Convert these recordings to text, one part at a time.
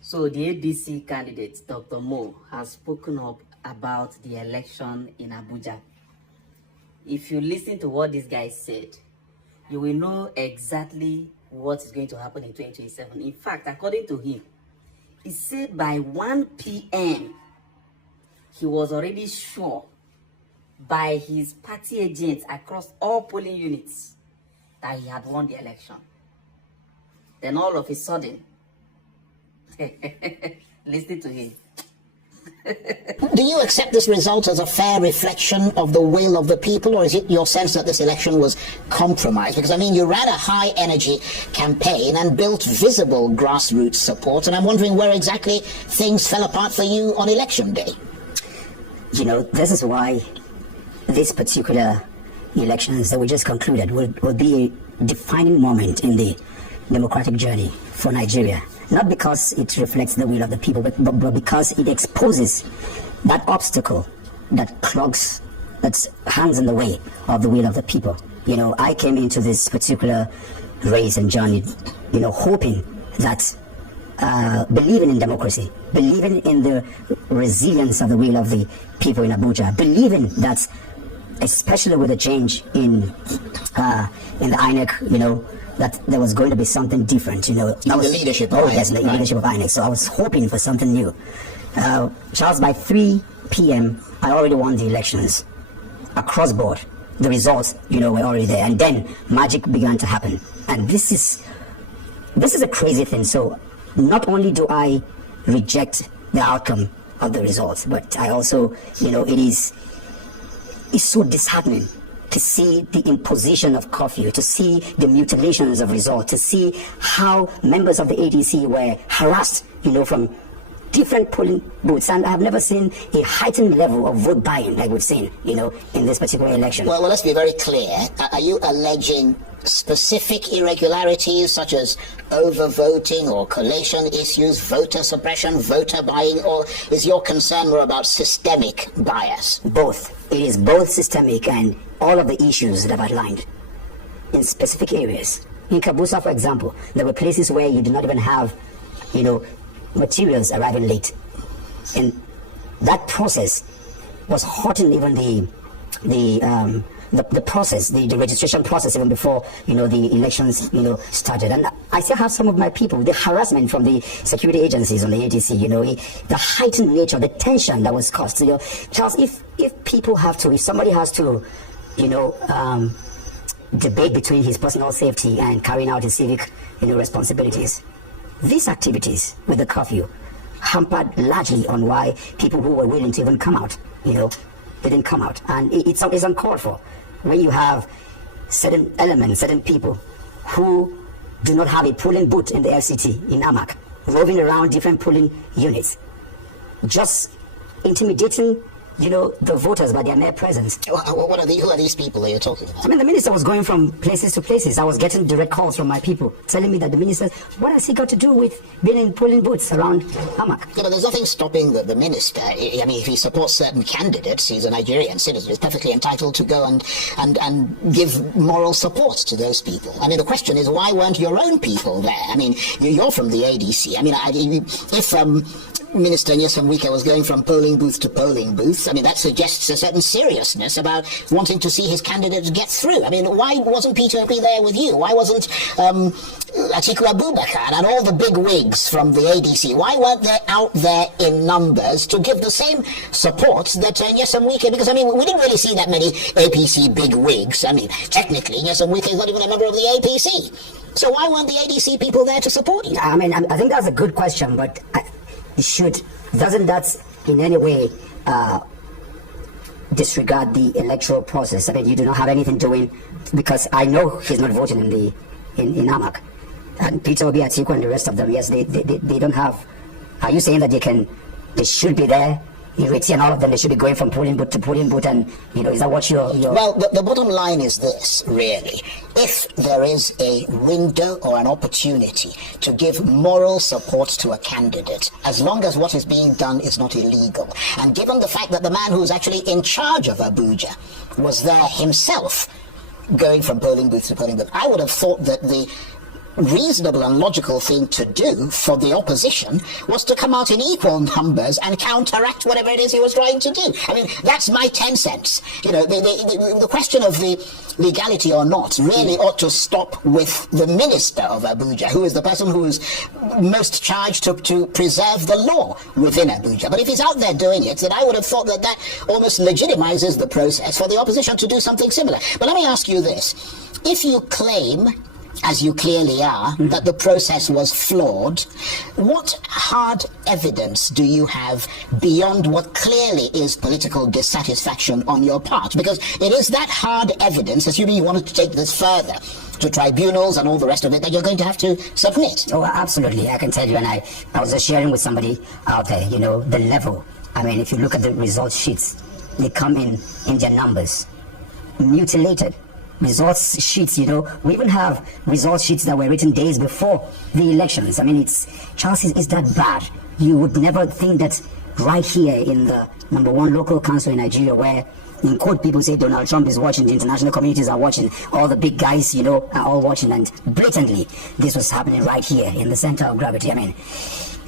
So the ADC candidate, Dr. Mo, has spoken up about the election in Abuja. If you listen to what this guy said, you will know exactly what is going to happen in 2027. In fact, according to him, he said by 1 p.m., he was already sure by his party agents across all polling units that he had won the election. Then all of a sudden, listen to him. Do you accept this result as a fair reflection of the will of the people, or is it your sense that this election was compromised? Because, I mean, you ran a high-energy campaign and built visible grassroots support, and I'm wondering where exactly things fell apart for you on election day. You know, this is why this particular elections that we just concluded will be a defining moment in the democratic journey for Nigeria. Not because it reflects the will of the people, but because it exposes that obstacle that clogs, that hangs in the way of the will of the people. You know, I came into this particular race and journey, you know, hoping that, believing in democracy, believing in the resilience of the will of the people in Abuja, believing that, especially with the change in the INEC, you know, that there was going to be something different, you know. The leadership of INEC. Yes, the leadership of INEC. So I was hoping for something new. Charles, by 3 p.m., I already won the elections across board. The results, you know, were already there. And then magic began to happen. And this is a crazy thing. So not only do I reject the outcome of the results, but I also, you know, it's so disheartening to see the imposition of curfew, to see the mutilations of results, to see how members of the ADC were harassed, you know, from different polling booths. And I've never seen a heightened level of vote buying like we've seen, you know, in this particular election. Well, let's be very clear. Are you alleging specific irregularities such as overvoting or collation issues, voter suppression, voter buying, or is your concern more about systemic bias? Both. It is both systemic and all of the issues that I've outlined in specific areas. In Kabusa, for example, there were places where you did not even have, you know, materials arriving late. And that process was hurting even the process, the registration process even before, you know, the elections, you know, started. And I still have some of my people, the harassment from the security agencies on the ADC, you know, the heightened nature, the tension that was caused. You know, Charles, if people have to, if somebody has to, you know, debate between his personal safety and carrying out his civic, you know, responsibilities, these activities with the curfew hampered largely on why people who were willing to even come out, you know, didn't come out. And it's uncalled for when you have certain elements, certain people who do not have a polling booth in the FCT in AMAC, roving around different polling units, just intimidating, you know, the voters by their mere presence. Who are these people that you're talking about? I mean, the minister was going from places to places. I was getting direct calls from my people telling me that the minister, what has he got to do with being in polling booths around AMAC? Yeah, but there's nothing stopping the minister. I mean, if he supports certain candidates, he's a Nigerian citizen, he's perfectly entitled to go and give moral support to those people. I mean, the question is, why weren't your own people there? I mean, you're from the ADC. I mean, if Minister Nyesom Wike was going from polling booth to polling booth, I mean, that suggests a certain seriousness about wanting to see his candidates get through. I mean, why wasn't Peter Obi there with you? Why wasn't Atiku Abubakar and all the big wigs from the ADC, why weren't they out there in numbers to give the same support that Nyesom Wike? Because, I mean, we didn't really see that many APC big wigs. I mean, technically, Nyesom Wike is not even a member of the APC. So why weren't the ADC people there to support you? I mean, I think that's a good question, but doesn't that in any way disregard the electoral process? I mean, you do not have anything doing, because I know he's not voting in AMAC. And Peter Obi, Atiku, and the rest of them, yes, they don't have. Are you saying that they should be there? Ireti and all of them, they should be going from polling booth to polling booth, and, you know, is that what you're... Well, the bottom line is this, really. If there is a window or an opportunity to give moral support to a candidate, as long as what is being done is not illegal, and given the fact that the man who's actually in charge of Abuja was there himself, going from polling booth to polling booth, I would have thought that the reasonable and logical thing to do for the opposition was to come out in equal numbers and counteract whatever it is he was trying to do. I mean, that's my 10 cents. You know, the question of the legality or not really ought to stop with the minister of Abuja, who is the person who is most charged to preserve the law within Abuja. But if he's out there doing it, then I would have thought that that almost legitimizes the process for the opposition to do something similar. But let me ask you this. If you claim, as you clearly are, that the process was flawed, what hard evidence do you have beyond what clearly is political dissatisfaction on your part? Because it is that hard evidence, assuming you wanted to take this further to tribunals and all the rest of it, that you're going to have to submit. Oh, absolutely. I can tell you, and I was just sharing with somebody out there, you know, the level. I mean, if you look at the result sheets, they come in their numbers, mutilated. Results sheets, you know, we even have result sheets that were written days before the elections. I mean, Charles, is that bad? You would never think that right here in the #1 local council in Nigeria, where in quote people say Donald Trump is watching, the international communities are watching, all the big guys, you know, are all watching, and blatantly this was happening right here in the center of gravity. I mean,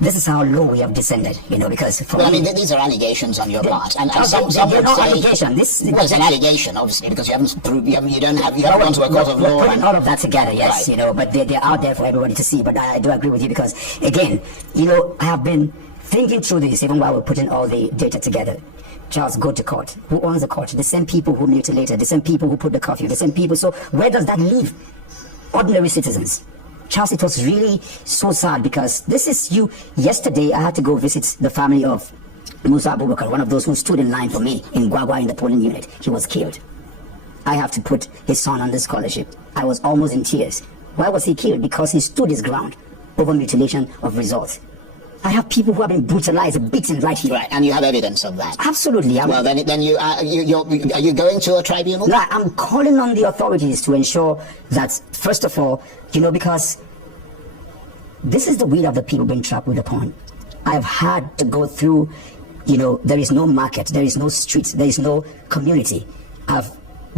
this is how low we have descended, you know, because... I mean, these are allegations on your part. And some would say... allegation. Well, it's an allegation, obviously, because you haven't gone to a court of law. We're putting all of that together, yes, right. You know, but they're out there for everybody to see. But I do agree with you because, again, you know, I have been thinking through this even while we're putting all the data together. Charles, go to court. Who owns the court? The same people who mutilated, the same people who put the curfew, the same people. So where does that leave ordinary citizens? Charles, it was really so sad because this is you. Yesterday, I had to go visit the family of Musa Abubakar, one of those who stood in line for me in Gwagwa in the polling unit. He was killed. I have to put his son on the scholarship. I was almost in tears. Why was he killed? Because he stood his ground over mutilation of results. I have people who have been brutalized, beaten right here. Right, and you have evidence of that. Absolutely. Well, then are you going to a tribunal? No, I'm calling on the authorities to ensure that, first of all, you know, because this is the will of the people being trampled upon. I've had to go through, you know, there is no market, there is no streets, there is no community. I've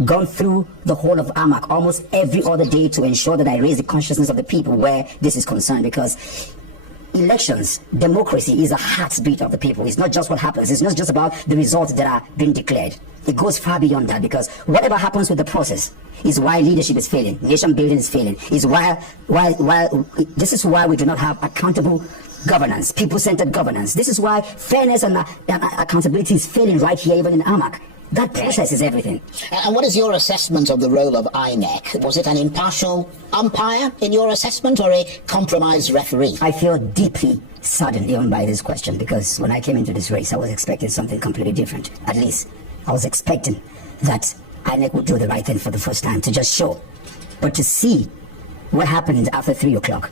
gone through the whole of AMAC almost every other day to ensure that I raise the consciousness of the people where this is concerned, because elections, democracy is a heartbeat of the people. It's not just what happens. It's not just about the results that are being declared. It goes far beyond that, because whatever happens with the process is why leadership is failing, nation building is failing, is why this is why we do not have accountable governance, people-centered governance. This is why fairness and accountability is failing right here, even in AMAC. That process is everything. And what is your assessment of the role of INEC? Was it an impartial umpire in your assessment, or a compromised referee? I feel deeply saddened even by this question, because when I came into this race, I was expecting something completely different. At least I was expecting that INEC would do the right thing for the first time, to just show. But to see what happened after 3 o'clock,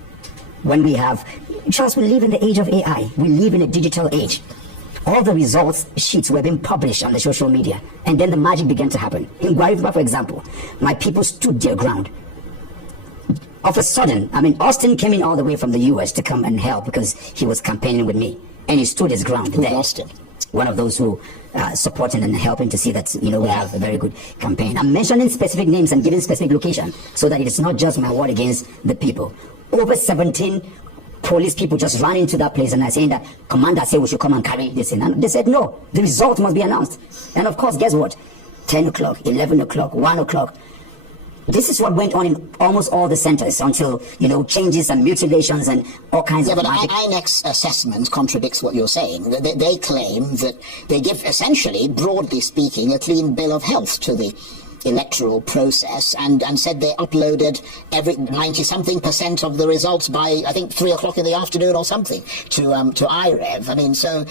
when we have... Charles, we live in the age of AI. We live in a digital age. All the results sheets were being published on the social media, and then the magic began to happen. In Guariba, for example, my people stood their ground. Of a sudden, I mean, Austin came in all the way from the US to come and help because he was campaigning with me, and he stood his ground. Who's Austin? One of those who supporting and helping to see that, you know, we have a very good campaign. I'm mentioning specific names and giving specific location so that it is not just my word against the people. Over 17 police people just ran into that place and are saying that commander said we should come and carry this in. And they said no, the result must be announced. And of course, guess what? 10 o'clock, 11 o'clock, 1 o'clock. This is what went on in almost all the centers until, you know, changes and mutilations and all kinds of magic. But INEC's assessment contradicts what you're saying. They claim that they give, essentially, broadly speaking, a clean bill of health to the electoral process, and said they uploaded every 90-something% of the results by, I think, 3 o'clock in the afternoon or something to IREV. I mean, so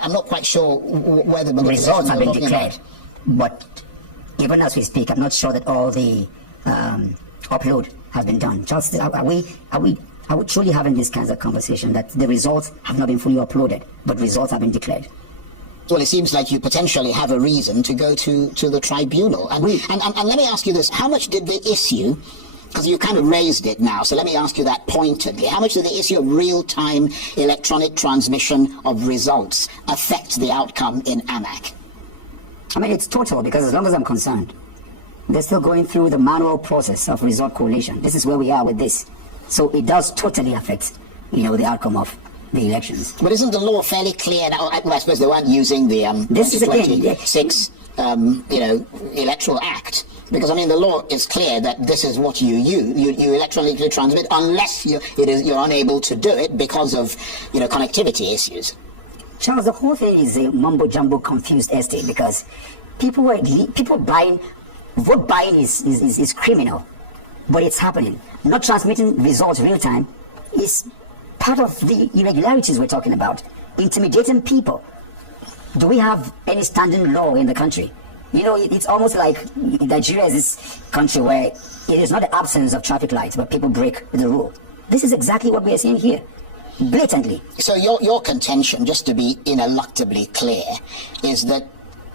I'm not quite sure whether the results have been declared. But even as we speak, I'm not sure that all the upload has been done. Just are we truly having these kinds of conversation that the results have not been fully uploaded, but results have been declared? Well, it seems like you potentially have a reason to go to the tribunal. And let me ask you this. How much did the issue, because you kind of raised it now, so let me ask you that pointedly, how much did the issue of real-time electronic transmission of results affect the outcome in AMAC? I mean, it's total, because as long as I'm concerned, they're still going through the manual process of result collation. This is where we are with this. So it does totally affect, the outcome of the elections. But isn't the law fairly clear now? Well, I suppose they weren't using the This is again, 2026 Electoral Act, because I mean the law is clear that this is what you electronically transmit unless you're unable to do it because of connectivity issues. Charles, the whole thing is a mumbo jumbo, confused estate, because vote buying is criminal, but it's happening. Not transmitting results real time is part of the irregularities we're talking about. Intimidating people. Do we have any standing law in the country? It's almost like Nigeria is this country where it is not the absence of traffic lights, but people break the rule. This is exactly what we are seeing here, blatantly. So your contention, just to be ineluctably clear, is that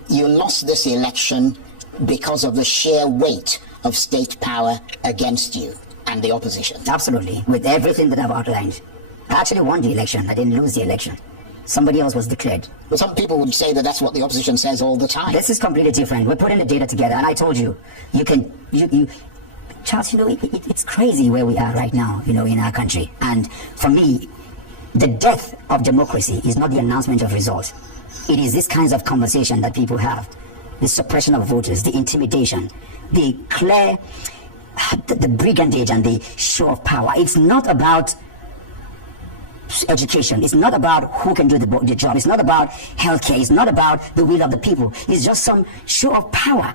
you lost this election because of the sheer weight of state power against you and the opposition? Absolutely, with everything that I've outlined. I actually won the election. I didn't lose the election. Somebody else was declared. But some people would say that that's what the opposition says all the time. This is completely different. We're putting the data together, and I told you, Charles, it's crazy where we are right now, in our country. And for me, the death of democracy is not the announcement of results. It is this kinds of conversation that people have. The suppression of voters, the intimidation, the brigandage and the show of power. It's not about education. It's not about who can do the job. It's not about healthcare. It's not about the will of the people. It's just some show of power.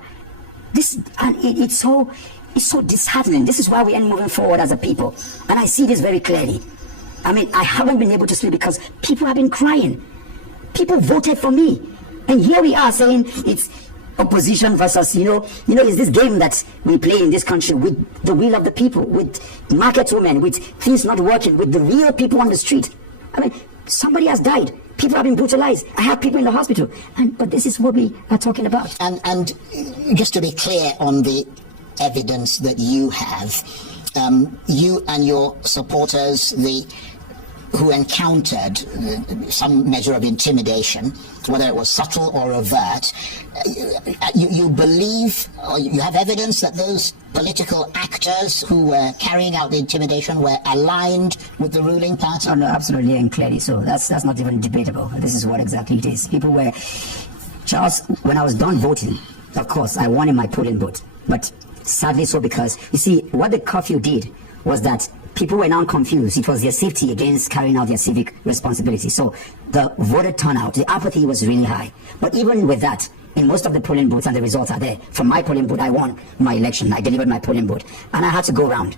It's so disheartening. This is why we ain't moving forward as a people. And I see this very clearly. I mean, I haven't been able to sleep because people have been crying. People voted for me. And here we are saying it's opposition versus, it's this game that we play in this country with the will of the people, with market women, with things not working, with the real people on the street. I mean, somebody has died. People have been brutalized. I have people in the hospital. But this is what we are talking about. And just to be clear on the evidence that you have, you and your supporters, who encountered some measure of intimidation, whether it was subtle or overt, you believe, or you have evidence that those political actors who were carrying out the intimidation were aligned with the ruling party? Oh, no, absolutely and clearly so. That's not even debatable. This is what exactly it is. People were... Charles, when I was done voting, of course, I won in my polling booth. But sadly so, because, you see, what the curfew did was that people were now confused. It was their safety against carrying out their civic responsibility. So the voter turnout, the apathy was really high. But even with that, in most of the polling booths, and the results are there, from my polling booth, I won my election. I delivered my polling booth. And I had to go around.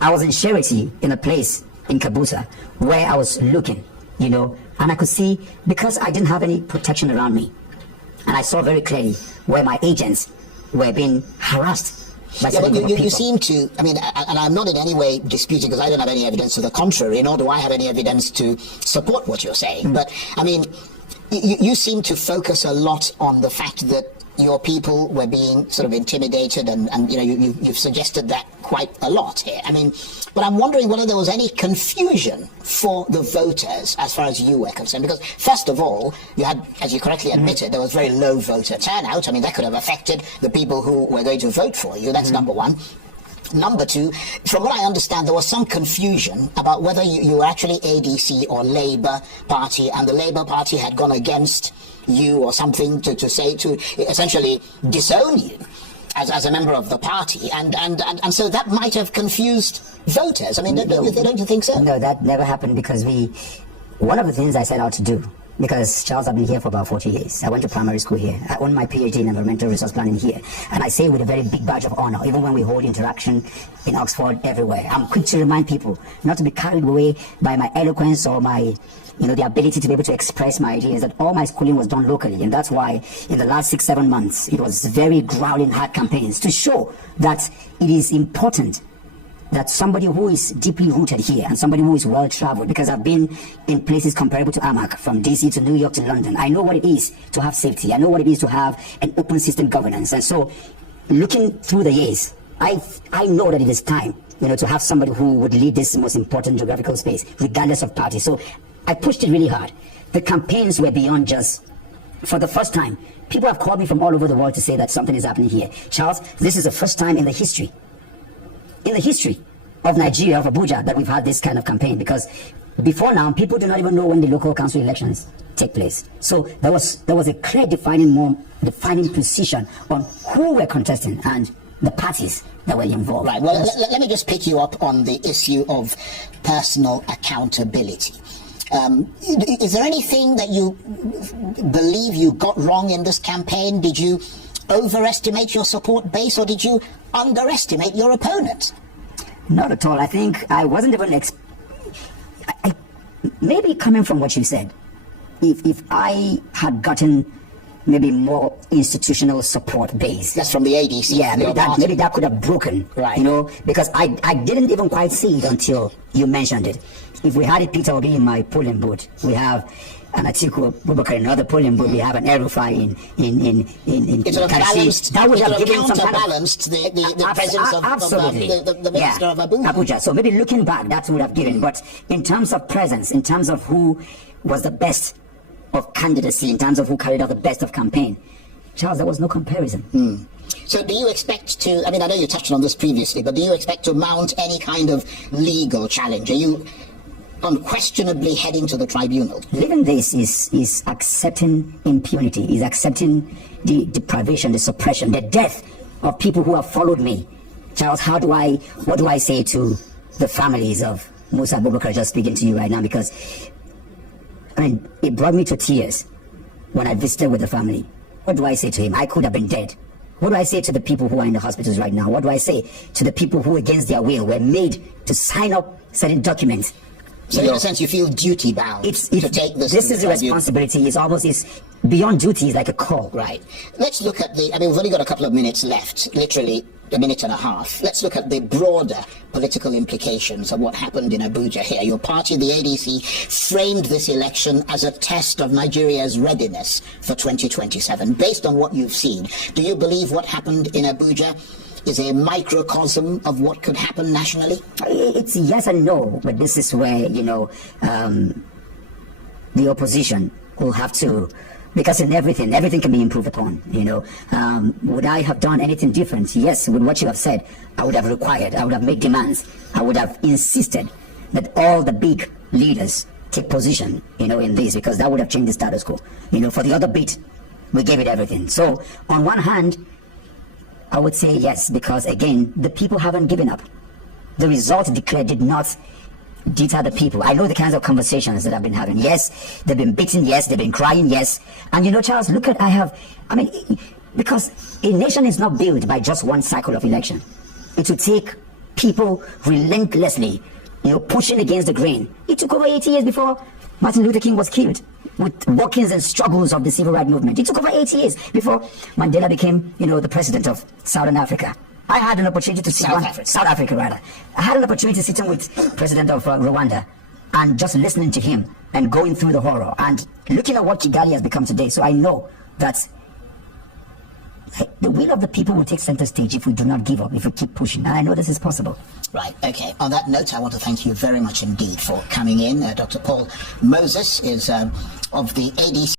I was in Charity, in a place in Kabusa, where I was looking, and I could see, because I didn't have any protection around me, and I saw very clearly where my agents were being harassed. Yeah, but you seem to, I mean, and I'm not in any way disputing, because I don't have any evidence to the contrary, nor do I have any evidence to support what you're saying. But, I mean, you seem to focus a lot on the fact that your people were being sort of intimidated, and you've suggested that quite a lot here. I mean, but I'm wondering whether there was any confusion for the voters as far as you were concerned, because first of all, you had, as you correctly admitted, there was very low voter turnout. I mean, that could have affected the people who were going to vote for you. That's number one. Number two, from what I understand, there was some confusion about whether you were actually ADC or Labour Party, and the Labour Party had gone against you or something to essentially disown you as a member of the party, and so that might have confused voters. I mean, don't you think so? No, that never happened, because one of the things I set out to do, because, Charles, I've been here for about 40 years. I went to primary school here. I own my PhD in environmental resource planning here. And I say with a very big badge of honor, even when we hold interaction in Oxford, everywhere, I'm quick to remind people not to be carried away by my eloquence or my, the ability to be able to express my ideas, that all my schooling was done locally. And that's why in the last 6-7 months, it was very growling hard campaigns to show that it is important that somebody who is deeply rooted here and somebody who is well traveled, because I've been in places comparable to AMAC, from DC to New York to London. I know what it is to have safety. I know what it is to have an open system governance. And so, looking through the years, I know that it is time, to have somebody who would lead this most important geographical space, regardless of party. So I pushed it really hard. The campaigns were beyond just, for the first time, people have called me from all over the world to say that something is happening here. Charles, this is the first time in the history of Nigeria, of Abuja, that we've had this kind of campaign, because before now, people do not even know when the local council elections take place. So there was a clear defining position on who were contesting and the parties that were involved. Right. Well, let me just pick you up on the issue of personal accountability. Is there anything that you believe you got wrong in this campaign? Did you overestimate your support base, or did you underestimate your opponent? Not at all. I think I wasn't even maybe coming from what you said, if I had gotten maybe more institutional support base. That's from the ADC. Yeah, maybe that could have broken, right? You know, because I didn't even quite see it until you mentioned it. If we had it, Peter Obi in my polling booth, we have an Atiku Abubakar in another polling booth, we have an El-Rufai in It's a balanced, that would have given some counterbalanced the presence of the Minister of Abuja. So maybe looking back, that would have given. But in terms of presence, in terms of who was the best of candidacy, in terms of who carried out the best of campaign, Charles, there was no comparison. So do you expect to, I mean, I know you touched on this previously, but do you expect to mount any kind of legal challenge? Are you unquestionably heading to the tribunal? Living this is accepting impunity, is accepting the deprivation, the suppression, the death of people who have followed me. Charles, what do I say to the families of Musa Abubakar, just speaking to you right now? Because, I mean, it brought me to tears when I visited with the family. What do I say to him? I could have been dead. What do I say to the people who are in the hospitals right now? What do I say to the people who, against their will, were made to sign up certain documents? So in a sense, you feel duty bound to take this. This is a responsibility. It's beyond duty. It's like a call. Right. Let's look at I mean, we've only got a couple of minutes left, literally a minute and a half. Let's look at the broader political implications of what happened in Abuja here. Your party, the ADC, framed this election as a test of Nigeria's readiness for 2027. Based on what you've seen, do you believe what happened in Abuja is a microcosm of what could happen nationally? It's yes and no, but this is where, you know, the opposition will have to, because in everything can be improved upon, you know. Would I have done anything different? Yes, with what you have said, I would have made demands. I would have insisted that all the big leaders take position, you know, in this, because that would have changed the status quo. You know, for the other bit, we gave it everything. So, on one hand, I would say yes, because again, the people haven't given up. The result declared did not deter the people. I know the kinds of conversations that I've been having. Yes, they've been beaten. Yes, they've been crying. Yes. And you know, Charles, because a nation is not built by just one cycle of election. It will take people relentlessly, you know, pushing against the grain. It took over 80 years before Martin Luther King was killed, with workings and struggles of the civil rights movement. It took over 80 years before Mandela became, you know, the president of Southern Africa. I had an opportunity to sit South Africa, rather. I had an opportunity sitting with President of Rwanda and just listening to him and going through the horror and looking at what Kigali has become today. So I know that the will of the people will take center stage if we do not give up, if we keep pushing. And I know this is possible. Right, okay. On that note, I want to thank you very much indeed for coming in. Dr. Paul Moses is of the ADC.